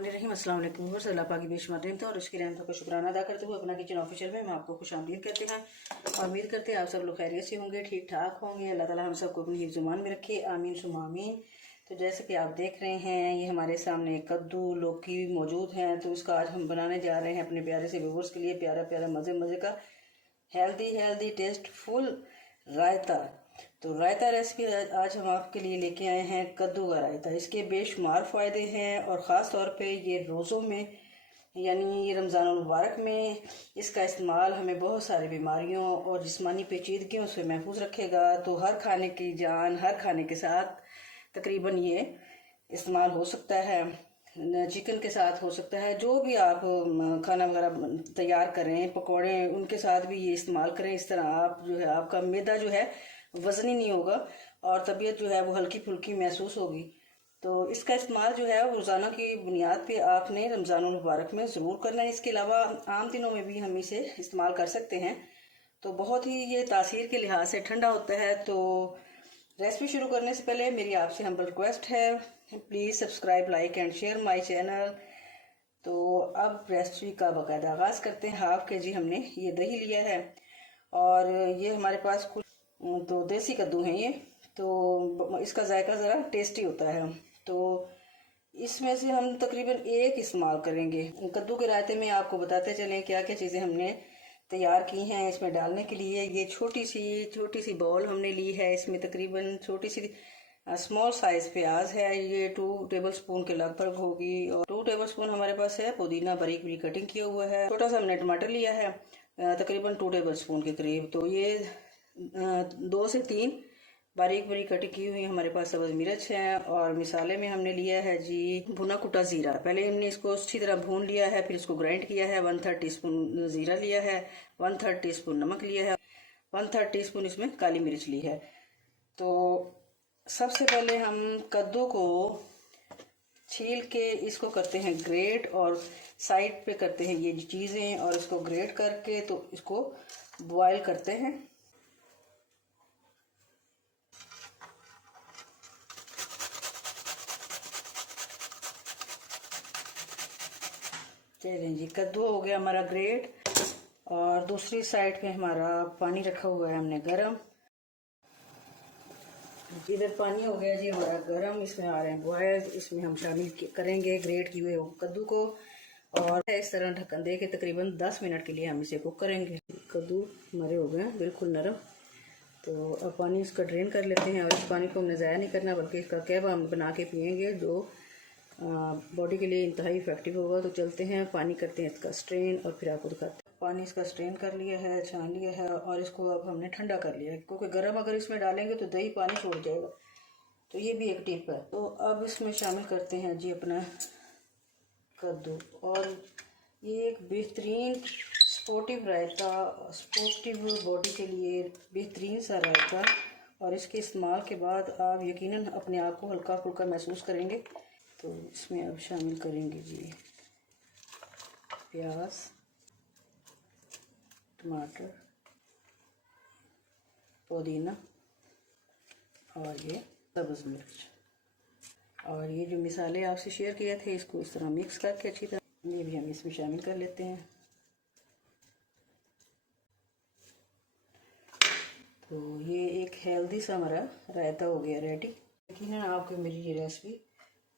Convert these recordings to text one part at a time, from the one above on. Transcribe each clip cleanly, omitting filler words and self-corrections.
रहीम अस्सलाम वालेकुम व्यूअर्स, अल्लाह पाक की बेशुमार नेमतों और उसकी रहमतों का शुक्राना अदा करते हुए अपना किचन ऑफिशियल में हम आपको खुशामदीद करते हैं और उम्मीद करते हैं आप सब लोग खैरियत से होंगे, ठीक ठाक होंगे। अल्लाह ताला हम सबको अपनी हिफ्ज़-ओ-मान में रखे, आमीन सुम्मा आमीन। तो जैसे कि आप देख रहे हैं, ये हमारे सामने कद्दू लौकी मौजूद हैं। तो इसका आज हम बनाने जा रहे हैं अपने प्यारे से व्यूअर्स के लिए प्यारा प्यारा मज़े का हेल्दी टेस्टफुल रायता। तो रायता रेसिपी आज हम आपके लिए लेके आए हैं, कद्दू का रायता। इसके बेशुमार फ़ायदे हैं और ख़ास तौर पे ये रोज़ों में यानी ये रमज़ानुल मुबारक में इसका इस्तेमाल हमें बहुत सारी बीमारियों और जिस्मानी पेचीदगियों से महफूज रखेगा। तो हर खाने की जान, हर खाने के साथ तकरीबन ये इस्तेमाल हो सकता है, चिकन के साथ हो सकता है, जो भी आप खाना वगैरह तैयार करें, पकौड़े उनके साथ भी ये इस्तेमाल करें। इस तरह आप जो है आपका मैदा जो है वज़नी नहीं होगा और तबीयत जो है वो हल्की फुल्की महसूस होगी। तो इसका इस्तेमाल जो है रोज़ाना की बुनियाद पे आपने रमज़ानुल मुबारक में ज़रूर करना है। इसके अलावा आम दिनों में भी हम इसे इस्तेमाल कर सकते हैं। तो बहुत ही ये तासीर के लिहाज से ठंडा होता है। तो रेसिपी शुरू करने से पहले मेरी आपसे हम्बल रिक्वेस्ट है, please subscribe, like and share my channel. तो अब रेसिपी का बाकायदा आगाज़ करते हैं। हाफ के-जी हमने ये दही लिया है और ये हमारे पास कुछ तो देसी कद्दू हैं ये, तो इसका जायका ज़रा टेस्टी होता है। तो इसमें से हम तकरीबन एक इस्तेमाल करेंगे। कद्दू के रायते में आपको बताते चलें क्या क्या चीज़ें हमने तैयार की हैं इसमें डालने के लिए। ये छोटी सी बाउल हमने ली है। इसमें तकरीबन छोटी सी स्मॉल साइज प्याज है, ये 2 टेबल स्पून के लगभग होगी। और 2 टेबल स्पून हमारे पास है पुदीना, बारीक बारीक कटिंग किया हुआ है। छोटा सा हमने टमाटर लिया है, तकरीबन 2 टेबल स्पून के करीब। तो ये 2 से 3 बारीक बारीक कटिंग की हुई हमारे पास सब्ज़ मिर्च है। और मिसाले में हमने लिया है जी भुना कुटा ज़ीरा। पहले हमने इसको अच्छी तरह भून लिया है, फिर इसको ग्राइंड किया है। 1/3 टीस्पून ज़ीरा लिया है, 1/3 टीस्पून नमक लिया है, 1/3 टीस्पून इसमें काली मिर्च ली है। तो सबसे पहले हम कद्दू को छील के इसको करते हैं ग्रेट और साइड पे करते हैं ये चीज़ें और इसको ग्रेट करके तो इसको बॉयल करते हैं। चलें जी, कद्दू हो गया हमारा ग्रेट और दूसरी साइड पे हमारा पानी रखा हुआ है हमने गरम। इधर पानी हो गया जी हमारा गरम, इसमें आ रहे हैं बॉयल। इसमें हम शामिल करेंगे ग्रेट किए हुए कद्दू को और इस तरह ढक्कन दे के तकरीबन 10 मिनट के लिए हम इसे कुक करेंगे। कद्दू हमारे हो गए बिल्कुल नरम। तो अब पानी इसका ड्रेन कर लेते हैं और इस पानी को हमने ज़ाया नहीं करना, बल्कि इसका कैब हम बना के पियेंगे जो बॉडी के लिए इंतहाई इफेक्टिव होगा। तो चलते हैं, पानी करते हैं इसका स्ट्रेन और फिर आपको दिखाते हैं। पानी इसका स्ट्रेन कर लिया है, छान लिया है और इसको अब हमने ठंडा कर लिया है, क्योंकि गर्म अगर इसमें डालेंगे तो दही पानी छोड़ जाएगा। तो ये भी एक टिप है। तो अब इसमें शामिल करते हैं जी अपना कद्दू। और ये एक बेहतरीन स्पोर्टिव रायता, स्पोर्टिव बॉडी के लिए बेहतरीन सा रायता। और इसके इस्तेमाल के बाद आप यकीनन अपने आप को हल्का फुल्का महसूस करेंगे। तो इसमें अब शामिल करेंगे जी प्याज, टमाटर, पुदीना और ये सब्ज़ मिर्च। और ये जो मिसाले आपसे शेयर किए थे इसको इस तरह मिक्स करके अच्छी तरह ये भी हम इसमें शामिल कर लेते हैं। तो ये एक हेल्दी सा हमारा रायता हो गया रेडी। यकीनन आपको मेरी ये रेसिपी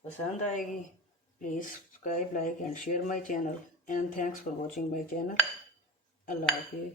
पसंद आएगी। Please subscribe, like and share my channel and thanks for watching my channel. अल्लाह हाफिज़।